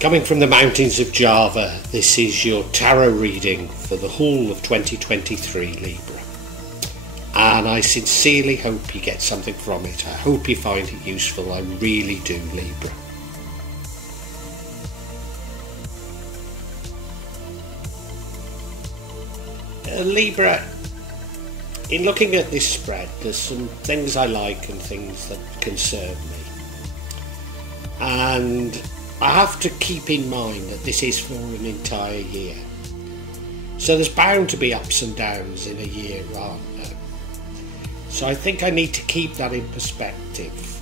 Coming from the mountains of Java, this is your tarot reading for the whole of 2023, Libra. And I sincerely hope you get something from it. I hope you find it useful. I really do, Libra. Libra, in looking at this spread, there's some things I like and things that concern me. And I have to keep in mind that this is for an entire year. So there's bound to be ups and downs in a year, aren't there? So I think I need to keep that in perspective.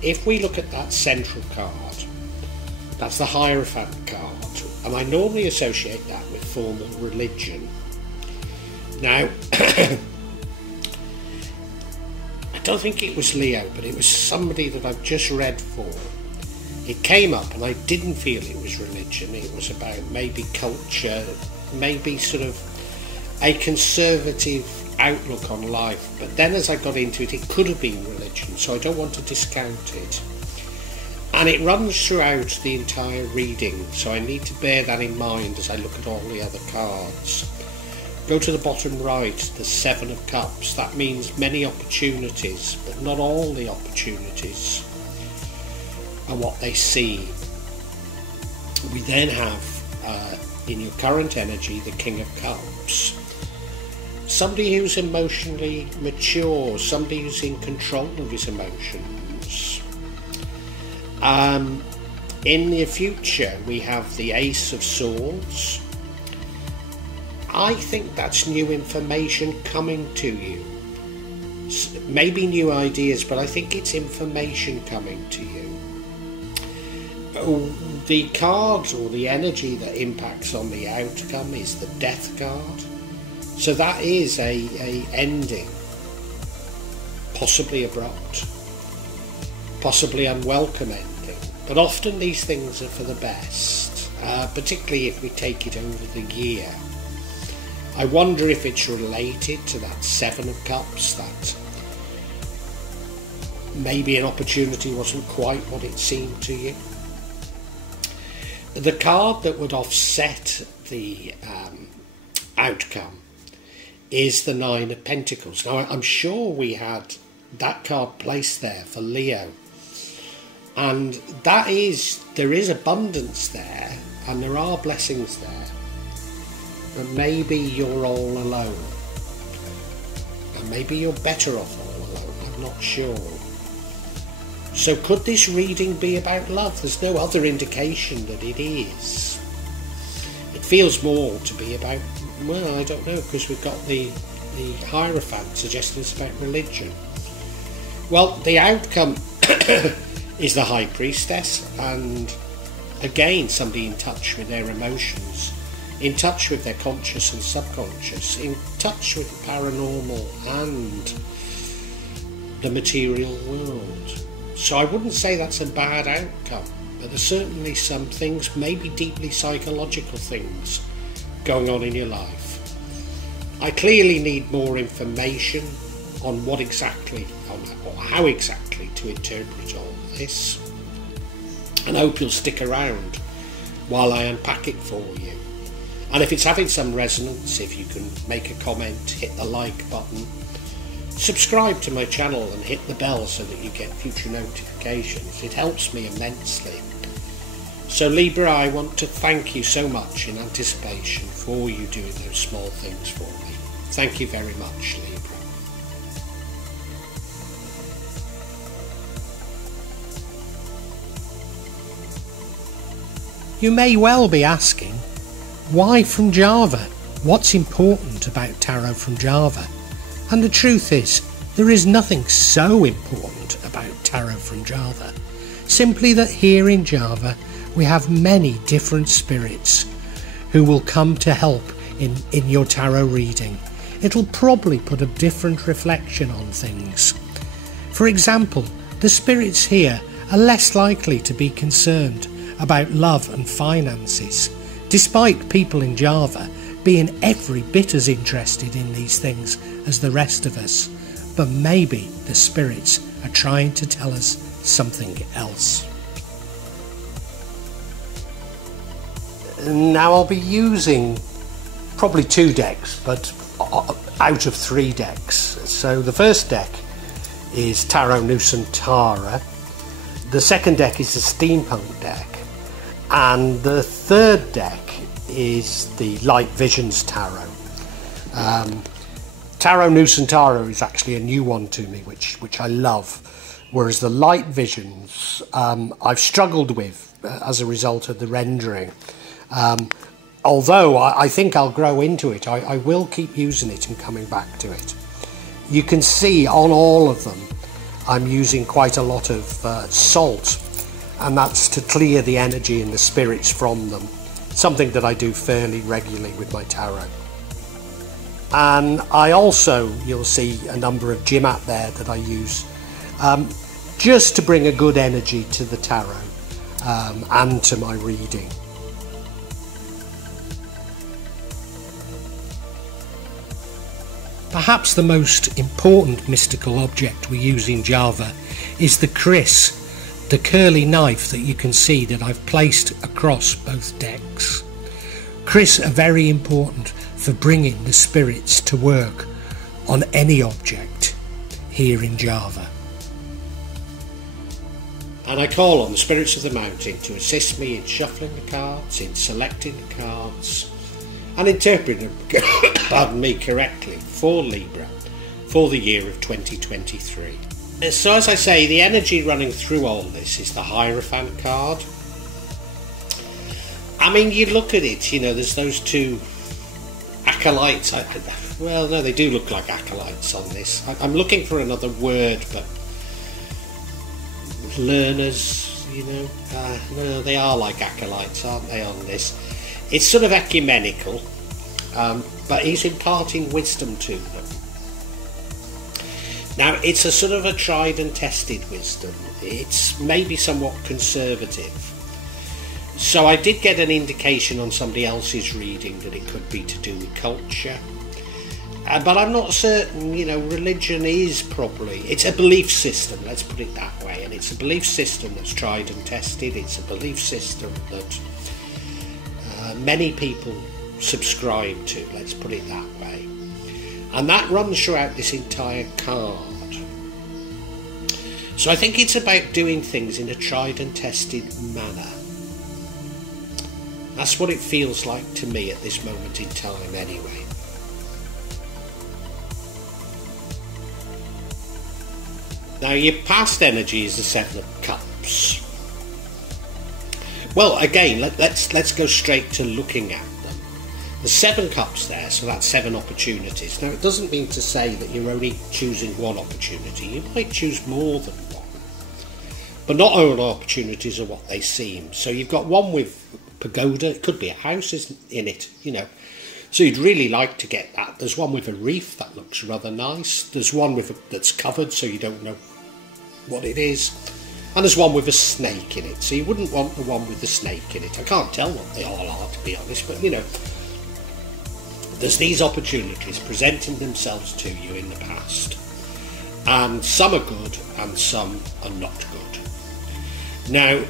If we look at that central card, that's the Hierophant card, and I normally associate that with formal religion. Now, I don't think it was Leo, but it was somebody that I've just read for. It came up and I didn't feel it was religion. It was about maybe culture, maybe sort of a conservative outlook on life. But then as I got into it, it could have been religion, so I don't want to discount it. And it runs throughout the entire reading, so I need to bear that in mind as I look at all the other cards. Go to the bottom right, the Seven of Cups. That means many opportunities, but not all the opportunities are what they see. We then have, in your current energy, the King of Cups. Somebody who's emotionally mature, somebody who's in control of his emotions. In the future, we have the Ace of Swords. I think that's new information coming to you. Maybe new ideas, but I think it's information coming to you. The card or the energy that impacts on the outcome is the Death card. So that is a ending, possibly abrupt, possibly unwelcome ending. But often these things are for the best, particularly if we take it over the year. I wonder if it's related to that Seven of Cups, that maybe an opportunity wasn't quite what it seemed to you. The card that would offset the outcome is the Nine of Pentacles. Now, I'm sure we had that card placed there for Leo. And there is abundance there, and there are blessings there. But maybe you're all alone. And maybe you're better off all alone, I'm not sure. So could this reading be about love? There's no other indication that it is. It feels more to be about, well, I don't know, because we've got the Hierophant suggesting it's about religion. Well, the outcome is the High Priestess, and again, somebody in touch with their emotions, in touch with their conscious and subconscious, in touch with the paranormal and the material world. So I wouldn't say that's a bad outcome, but there's certainly some things, maybe deeply psychological things, going on in your life. I clearly need more information on what exactly, or how exactly to interpret all this. And I hope you'll stick around while I unpack it for you. And if it's having some resonance, if you can make a comment, hit the like button. Subscribe to my channel and hit the bell so that you get future notifications. It helps me immensely. So Libra, I want to thank you so much in anticipation for you doing those small things for me. Thank you very much, Libra. You may well be asking, why from Java? What's important about tarot from Java? And the truth is, there is nothing so important about tarot from Java. Simply that here in Java, we have many different spirits who will come to help in your tarot reading. It'll probably put a different reflection on things. For example, the spirits here are less likely to be concerned about love and finances, despite people in Java being every bit as interested in these things as the rest of us. But maybe the spirits are trying to tell us something else. Now I'll be using probably 2 decks, but out of 3 decks. So the first deck is Tarot Nusantara, the second deck is the Steampunk deck, and the third deck is the Light Visions Tarot. Tarot Nusantara is actually a new one to me, which I love, whereas the Light Visions I've struggled with as a result of the rendering. Although I think I'll grow into it, I will keep using it and coming back to it. You can see on all of them I'm using quite a lot of salt, and that's to clear the energy and the spirits from them, something that I do fairly regularly with my tarot. And I also, you'll see a number of Jimat there that I use just to bring a good energy to the tarot and to my reading. Perhaps the most important mystical object we use in Java is the kris, the curly knife that you can see that I've placed across both decks. Kris are very important for bringing the spirits to work on any object here in Java. And I call on the spirits of the mountain to assist me in shuffling the cards, in selecting the cards, and interpreting them, pardon me, correctly for Libra for the year of 2023. So as I say, the energy running through all this is the Hierophant card. I mean, you look at it, you know, there's those 2 acolytes. Well, no, they do look like acolytes on this. I'm looking for another word, but learners, you know, no, they are like acolytes, aren't they, on this? It's sort of ecumenical, but he's imparting wisdom to them. Now, it's a sort of a tried and tested wisdom. It's maybe somewhat conservative. So I did get an indication on somebody else's reading that it could be to do with culture. But I'm not certain, you know, religion is probably, it's a belief system, let's put it that way. And it's a belief system that's tried and tested. It's a belief system that many people subscribe to, let's put it that way. And that runs throughout this entire card. So I think it's about doing things in a tried and tested manner. That's what it feels like to me at this moment in time anyway. Now your past energy is the 7 of Cups. Well, again, let's go straight to looking at them. The 7 Cups there, so that's 7 opportunities. Now it doesn't mean to say that you're only choosing one opportunity. You might choose more than one. But not all opportunities are what they seem. So you've got one with pagoda, it could be a house in it, you know. So you'd really like to get that. There's one with a reef, that looks rather nice. There's one with that's covered, so you don't know what it is. And there's one with a snake in it, so you wouldn't want the one with the snake in it. I can't tell what they all are, to be honest, but you know, there's these opportunities presenting themselves to you in the past. And some are good and some are not good. Now,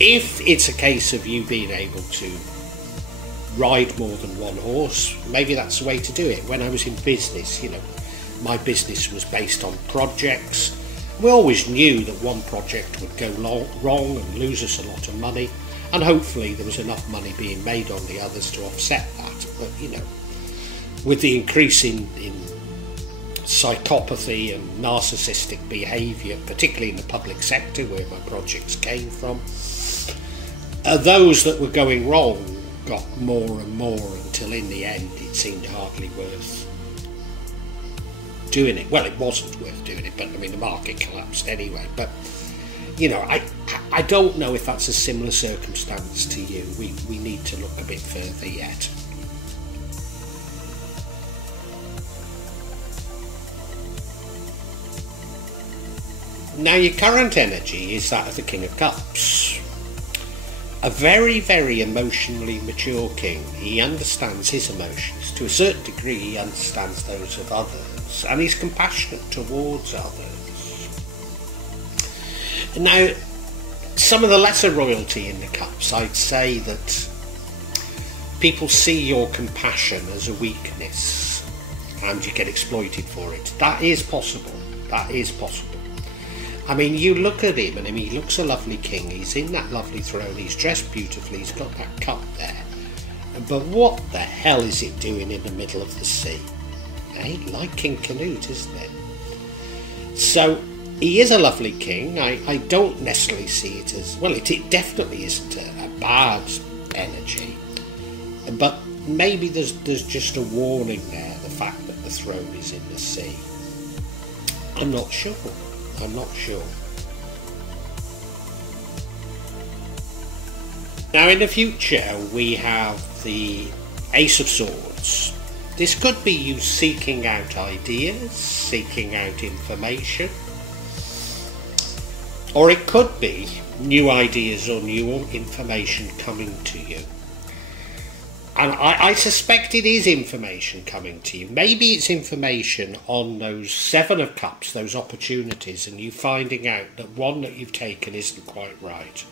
if it's a case of you being able to ride more than one horse, maybe that's the way to do it. When I was in business, you know, my business was based on projects. We always knew that one project would go wrong and lose us a lot of money, and hopefully there was enough money being made on the others to offset that. But you know, with the increase in psychopathy and narcissistic behaviour, particularly in the public sector where my projects came from, those that were going wrong got more and more until in the end it seemed hardly worth doing it. Well, it wasn't worth doing it, but I mean the market collapsed anyway. But you know, I don't know if that's a similar circumstance to you. We need to look a bit further yet. Now your current energy is that of the King of Cups. A very, very emotionally mature king. He understands his emotions. To a certain degree he understands those of others, and he's compassionate towards others. Now, some of the lesser royalty in the Cups, I'd say that people see your compassion as a weakness and you get exploited for it. That is possible. That is possible. I mean, you look at him, and he looks a lovely king. He's in that lovely throne. He's dressed beautifully. He's got that cup there. But what the hell is it doing in the middle of the sea? Like King Canute, isn't it? So, he is a lovely king. I don't necessarily see it as... Well, it definitely isn't a bad energy. But maybe there's just a warning there, the fact that the throne is in the sea. I'm not sure. I'm not sure. Now in the future we have the Ace of Swords. This could be you seeking out ideas, seeking out information, or it could be new ideas or new information coming to you. And I suspect it is information coming to you. Maybe it's information on those Seven of Cups, those opportunities, and you finding out that one that you've taken isn't quite right.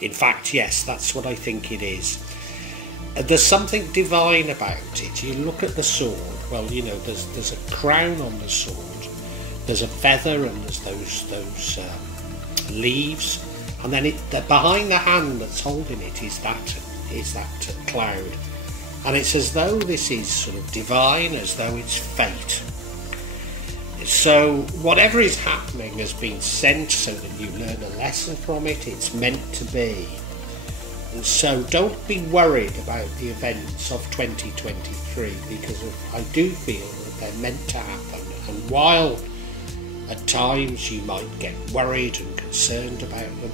In fact, yes, that's what I think it is. There's something divine about it. You look at the sword, well, you know, there's a crown on the sword, there's a feather, and there's those leaves, and then behind the hand that's holding it is that cloud, and it's as though this is sort of divine, as though it's fate. So whatever is happening has been sent so that you learn a lesson from it. It's meant to be. And so don't be worried about the events of 2023, because I do feel that they're meant to happen, and while at times you might get worried and concerned about them,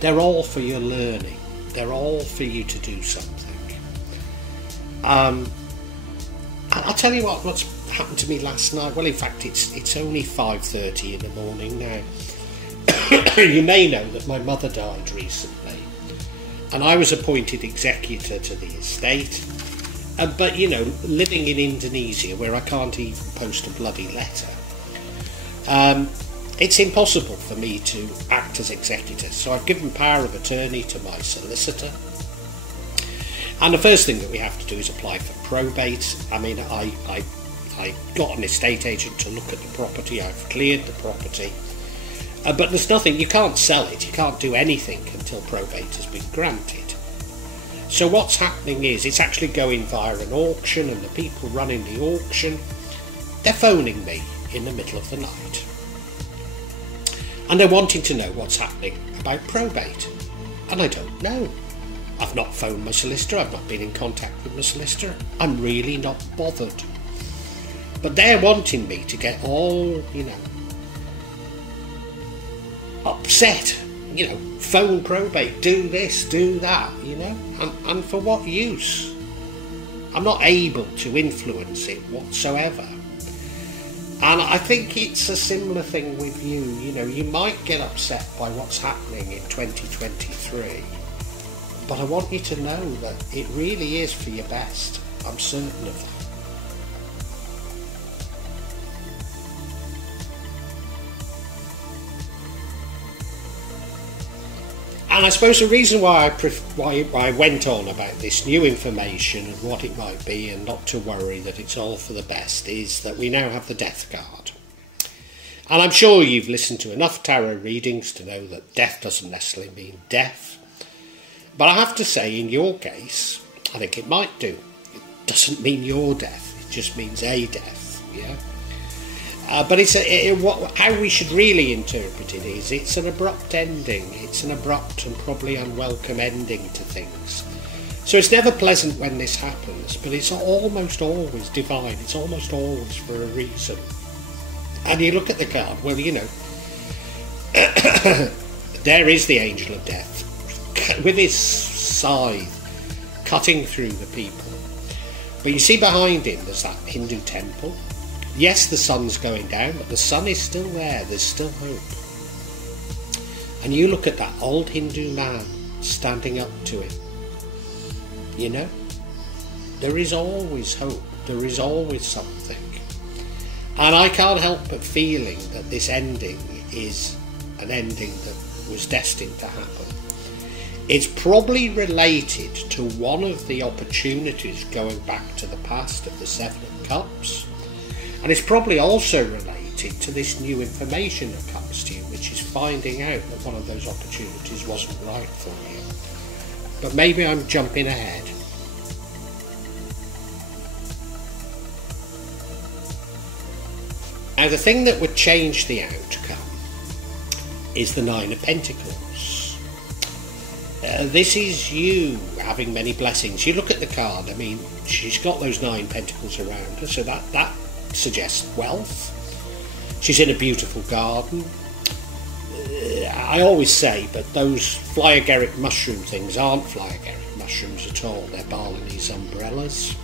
they're all for your learning. They're all for you to do something. I'll tell you what's happened to me last night. Well, in fact, it's only 5:30 in the morning now. You may know that my mother died recently, and I was appointed executor to the estate. But, you know, living in Indonesia, where I can't even post a bloody letter, it's impossible for me to act as executor, so I've given power of attorney to my solicitor. And the first thing that we have to do is apply for probate. I mean, I got an estate agent to look at the property. I've cleared the property. But there's nothing, you can't sell it, you can't do anything until probate has been granted. So what's happening is it's actually going via an auction, and the people running the auction, they're phoning me in the middle of the night. And they're wanting to know what's happening about probate. And I don't know. I've not phoned my solicitor, I've not been in contact with my solicitor. I'm really not bothered. But they're wanting me to get all, you know, upset. You know, phone probate, do this, do that, you know. And for what use? I'm not able to influence it whatsoever. And I think it's a similar thing with you. You know, you might get upset by what's happening in 2023, but I want you to know that it really is for your best. I'm certain of that. And I suppose the reason why I went on about this new information and what it might be, and not to worry that it's all for the best, is that we now have the death card. And I'm sure you've listened to enough tarot readings to know that death doesn't necessarily mean death. But I have to say, in your case, I think it might do. It doesn't mean your death, it just means a death, yeah? But how we should really interpret it is it's an abrupt ending. It's an abrupt and probably unwelcome ending to things. So it's never pleasant when this happens, but it's almost always divine. It's almost always for a reason. And you look at the card, well, you know, there is the angel of death with his scythe cutting through the people. But you see behind him there's that Hindu temple. Yes, the sun's going down, but the sun is still there. There's still hope. And you look at that old Hindu man standing up to it. You know, there is always hope. There is always something. And I can't help but feeling that this ending is an ending that was destined to happen. It's probably related to one of the opportunities going back to the past of the Seven of Cups. And it's probably also related to this new information that comes to you, which is finding out that one of those opportunities wasn't right for you. But maybe I'm jumping ahead. Now, the thing that would change the outcome is the Nine of Pentacles. This is you having many blessings. You look at the card, I mean, she's got those 9 pentacles around her, so that suggests wealth. She's in a beautiful garden. I always say, but those fly agaric mushroom things aren't fly agaric mushrooms at all. They're Balinese umbrellas.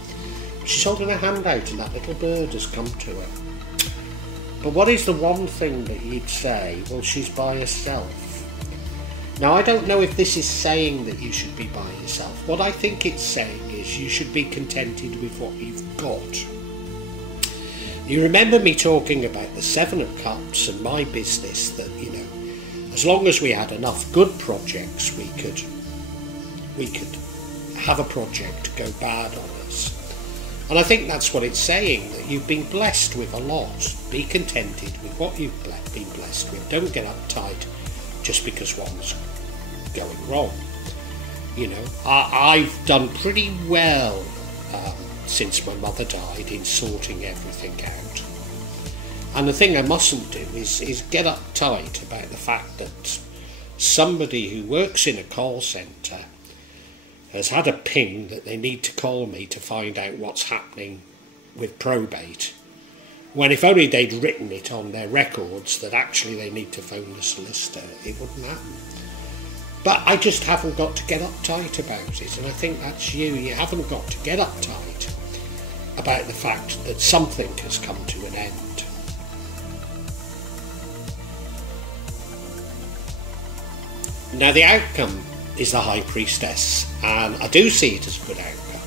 She's holding her hand out and that little bird has come to her. But what is the one thing that you'd say? Well, she's by herself. Now, I don't know if this is saying that you should be by yourself. What I think it's saying is you should be contented with what you've got. You remember me talking about the Seven of Cups and my business, that, you know, as long as we had enough good projects, we could have a project go bad on us. And I think that's what it's saying, that you've been blessed with a lot. Be contented with what you've been blessed with. Don't get uptight just because one's going wrong. You know, I've done pretty well since my mother died in sorting everything out. And the thing I mustn't do is get uptight about the fact that somebody who works in a call centre has had a ping that they need to call me to find out what's happening with probate, when if only they'd written it on their records that actually they need to phone the solicitor, it wouldn't happen. But I just haven't got to get uptight about it, and I think that's you. You haven't got to get uptight about the fact that something has come to an end. Now, the outcome is the High Priestess, and I do see it as a good outcome.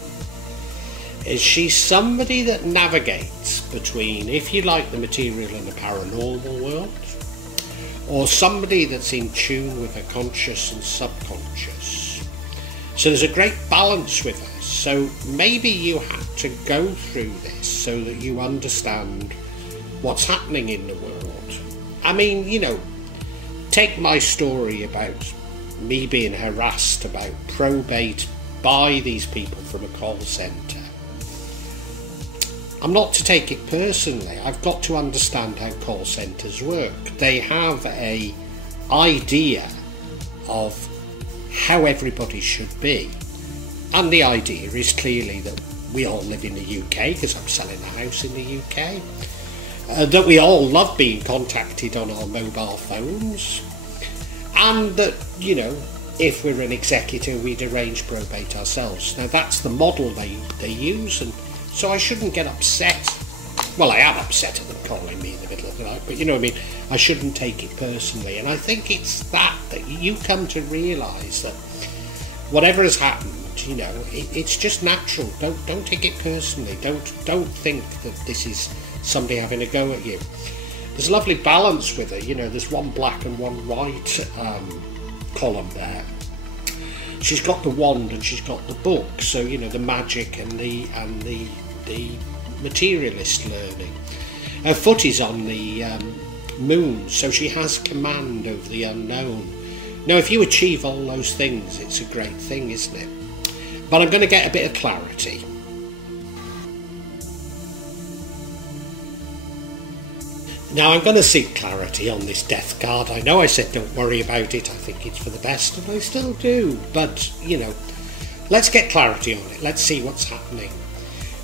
Is she's somebody that navigates between, if you like, the material and the paranormal world, or somebody that's in tune with her conscious and subconscious. So there's a great balance with her. So maybe you had to go through this so that you understand what's happening in the world. I mean, you know, take my story about me being harassed about probate by these people from a call centre. I'm not to take it personally. I've got to understand how call centres work. They have an idea of how everybody should be. And the idea is clearly that we all live in the UK, because I'm selling a house in the UK. That we all love being contacted on our mobile phones. And that, you know, if we're an executor, we'd arrange probate ourselves. Now, that's the model they use, and so I shouldn't get upset. Well, I am upset at them calling me in the middle of the night, but you know what I mean, I shouldn't take it personally. And I think it's that you come to realise that whatever has happened, you know, it's just natural. Don't take it personally. Don't think that this is somebody having a go at you. There's a lovely balance with it, you know, there's one black and one white column there. She's got the wand and she's got the book, so, you know, the magic and the materialist learning. Her foot is on the moon, so she has command over the unknown. Now, if you achieve all those things, it's a great thing, isn't it? But I'm going to get a bit of clarity. Now, I'm going to seek clarity on this death card. I know I said don't worry about it, I think it's for the best, and I still do. But, you know, let's get clarity on it. Let's see what's happening.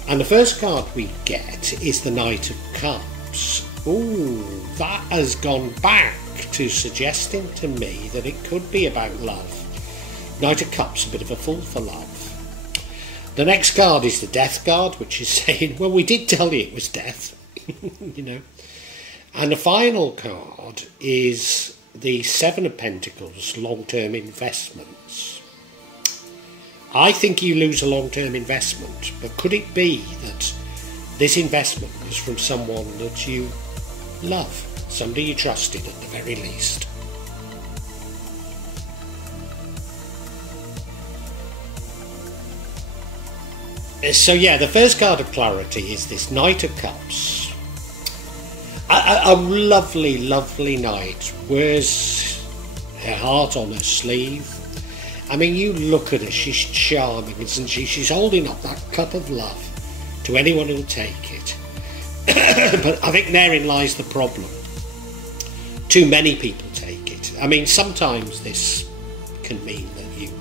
And the first card we get is the Knight of Cups. Ooh, that has gone back to suggesting to me that it could be about love. Knight of Cups, a bit of a fool for love. The next card is the Death card, which is saying, well, we did tell you it was death, you know. And the final card is the Seven of Pentacles, long-term investments. I think you lose a long-term investment, but could it be that this investment is from someone that you love, somebody you trusted at the very least? So yeah, the first card of clarity is this Knight of Cups. A lovely, lovely knight, wears her heart on her sleeve. I mean, you look at her, she's charming, isn't she? She's holding up that cup of love to anyone who'll take it. But I think therein lies the problem. Too many people take it. I mean, sometimes this can mean that you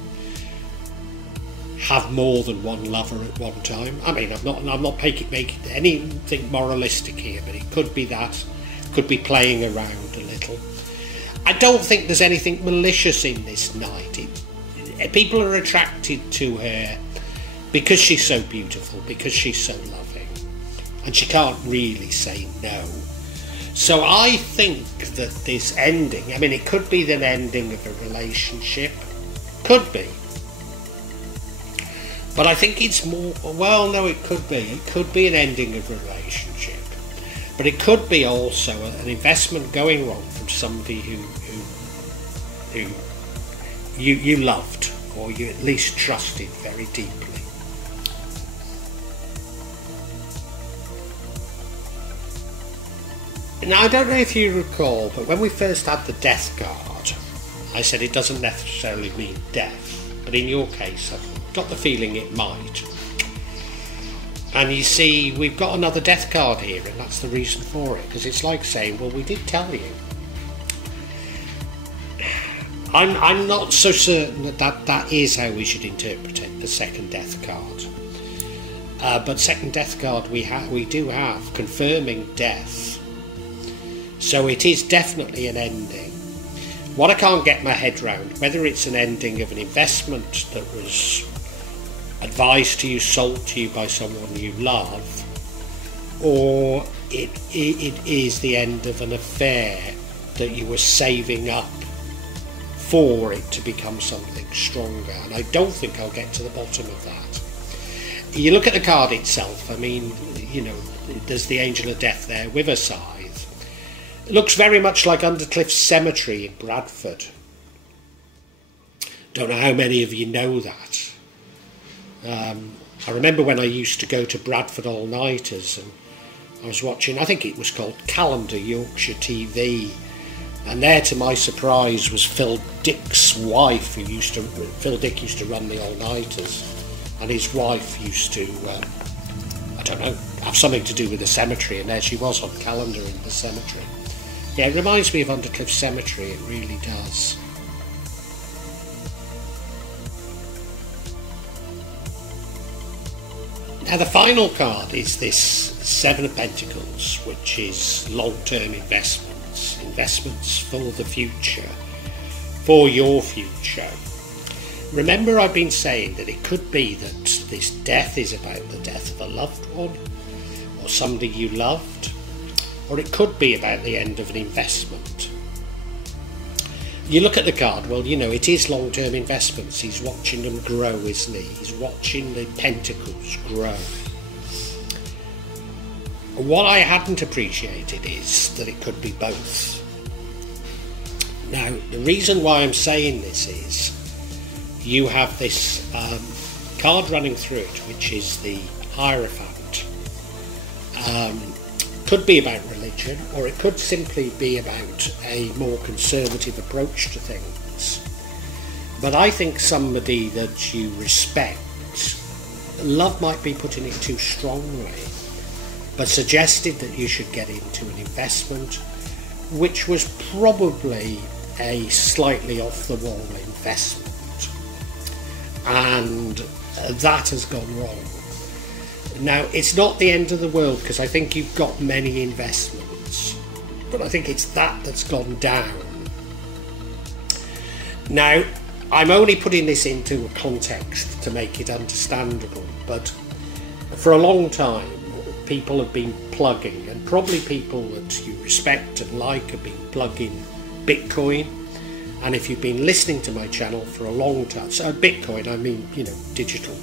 have more than one lover at one time. I mean, I'm not making anything moralistic here, but it could be that, could be playing around a little. I don't think there's anything malicious in this knight. People are attracted to her because she's so beautiful, because she's so loving, and she can't really say no. So I think that this ending, I mean, it could be the ending of a relationship, could be. But I think it's more, well, no, it could be an ending of a relationship. But it could be also an investment going wrong from somebody who you loved, or you at least trusted very deeply. Now, I don't know if you recall, but when we first had the death card, I said it doesn't necessarily mean death, but in your case, I've got the feeling it might. And you see, we've got another death card here, and that's the reason for it, because it's like saying, well, we did tell you. I'm not so certain that is how we should interpret it, the second death card. But second death card we do have confirming death. So it is definitely an ending. What I can't get my head round, whether it's an ending of an investment that was advised to you, sold to you by someone you love, or it is the end of an affair that you were saving up for it to become something stronger. And I don't think I'll get to the bottom of that. You look at the card itself, I mean, you know, there's the Angel of Death there with a scythe. It looks very much like Undercliff Cemetery in Bradford. Don't know how many of you know that. I remember when I used to go to Bradford all-nighters, and I was watching, I think it was called Calendar Yorkshire TV, and there, to my surprise, was Phil Dick's wife, Phil Dick used to run the all-nighters, and his wife used to, I don't know, have something to do with the cemetery, and there she was on Calendar in the cemetery. Yeah, it reminds me of Undercliff Cemetery, it really does. Now the final card is this Seven of Pentacles, which is long-term investments for the future, for your future. Remember, I've been saying that it could be that this death is about the death of a loved one, or somebody you loved, or it could be about the end of an investment. You look at the card, well, you know, it is long-term investments. He's watching them grow, isn't he? He's watching the pentacles grow. What I hadn't appreciated is that it could be both. Now, the reason why I'm saying this is you have this card running through it, which is the Hierophant. Could be about religion, or it could simply be about a more conservative approach to things. But I think somebody that you respect, love might be putting it too strongly, but suggested that you should get into an investment, which was probably a slightly off-the-wall investment, and that has gone wrong. Now, it's not the end of the world, because I think you've got many investments, but I think it's that that's gone down. Now, I'm only putting this into a context to make it understandable, but for a long time, people have been plugging, and probably people that you respect and like have been plugging Bitcoin. And if you've been listening to my channel for a long time, so Bitcoin, I mean, you know, digital,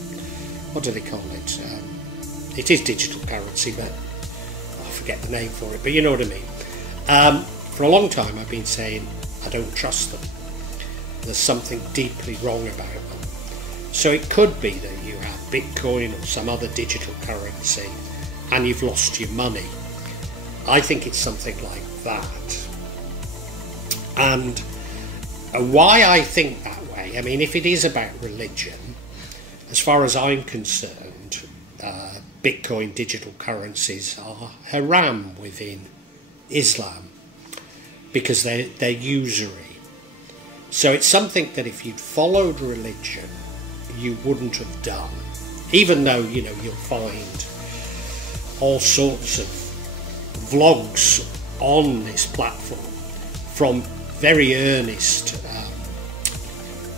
what do they call it? It is digital currency, but I forget the name for it, but you know what I mean. For a long time I've been saying I don't trust them. There's something deeply wrong about them. So it could be that you have Bitcoin or some other digital currency and you've lost your money. I think it's something like that. And why I think that way, I mean, if it is about religion, as far as I'm concerned, Bitcoin digital currencies are haram within Islam because they're usury. So it's something that if you'd followed religion, you wouldn't have done. Even though, you know, you'll find all sorts of vlogs on this platform from very earnest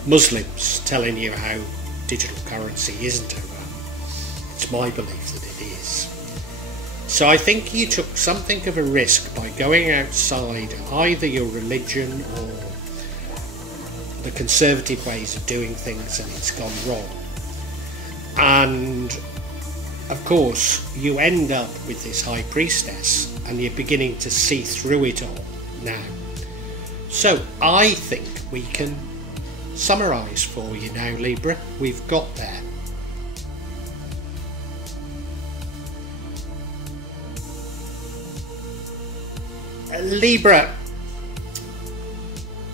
Muslims telling you how digital currency isn't haram. It's my belief that it is. So I think you took something of a risk by going outside either your religion or the conservative ways of doing things, and it's gone wrong. And of course you end up with this high priestess and you're beginning to see through it all now. So I think we can summarise for you now, Libra. We've got there. Libra,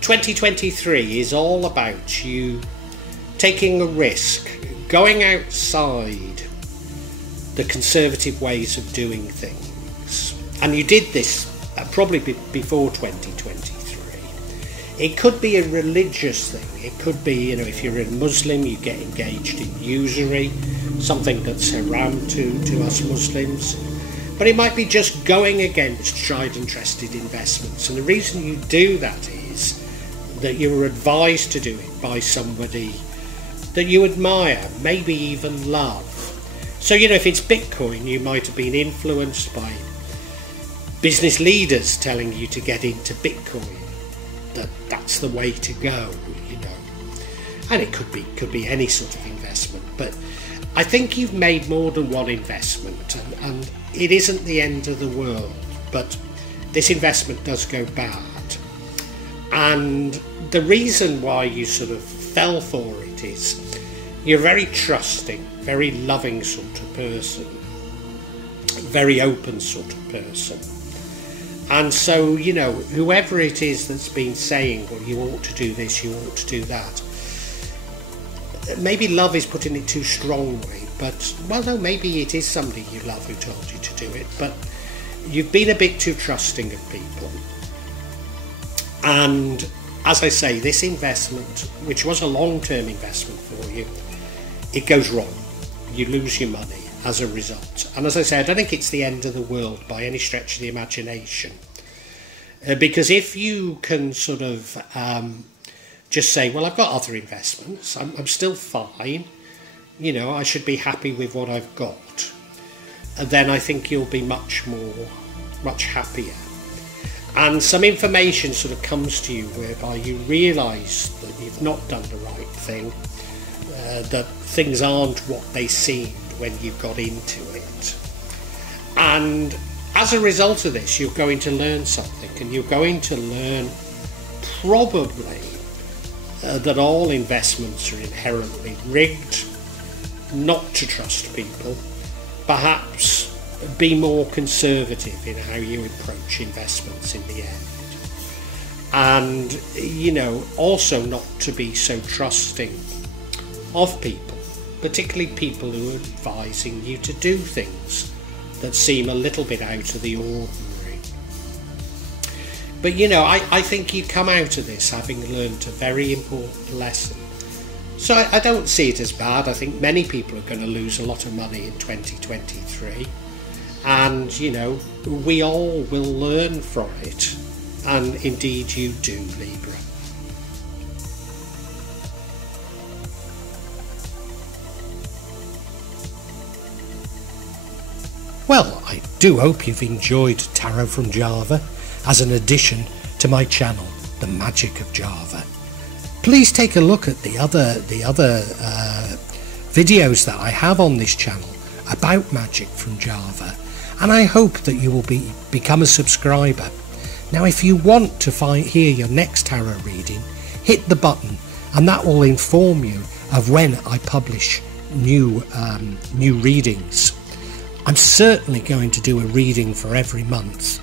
2023 is all about you taking a risk, going outside the conservative ways of doing things. And you did this probably before 2023. It could be a religious thing. It could be, you know, if you're a Muslim, you get engaged in usury, something that's haram to us Muslims. But it might be just going against tried and trusted investments. And the reason you do that is that you were advised to do it by somebody that you admire, maybe even love. So, you know, if it's Bitcoin, you might have been influenced by business leaders telling you to get into Bitcoin, that's the way to go, you know. And it could be any sort of investment. But I think you've made more than one investment, and it isn't the end of the world, but this investment does go bad. And the reason why you sort of fell for it is you're a very trusting, very loving sort of person, very open sort of person. And so, you know, whoever it is that's been saying, well, you ought to do this, you ought to do that, maybe love is putting it too strongly, but, well, no, maybe it is somebody you love who told you to do it, but you've been a bit too trusting of people. And as I say, this investment, which was a long-term investment for you, it goes wrong. You lose your money as a result. And as I say, I don't think it's the end of the world by any stretch of the imagination. Because if you can sort of just say, well, I've got other investments, I'm still fine, you know, I should be happy with what I've got, then I think you'll be much happier. And some information sort of comes to you whereby you realise that you've not done the right thing, that things aren't what they seemed when you got into it. And as a result of this, you're going to learn something, and you're going to learn probably that all investments are inherently rigged, not to trust people, perhaps be more conservative in how you approach investments in the end. And, you know, also not to be so trusting of people, particularly people who are advising you to do things that seem a little bit out of the ordinary. But, you know, I think you come out of this having learned a very important lesson. So I don't see it as bad. I think many people are going to lose a lot of money in 2023. And, you know, we all will learn from it. And indeed you do, Libra. Well, I do hope you've enjoyed Tarot from Java as an addition to my channel, The Magic of Java. Please take a look at the other videos that I have on this channel about magic from Java, and I hope that you will become a subscriber. Now, if you want to hear your next tarot reading, hit the button, and that will inform you of when I publish new readings. I'm certainly going to do a reading for every month,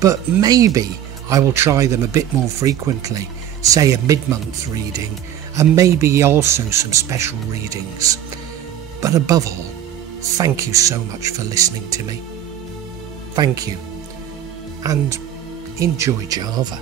but maybe I will try them a bit more frequently, say a mid-month reading, and maybe also some special readings. But above all, thank you so much for listening to me. Thank you, and enjoy Java.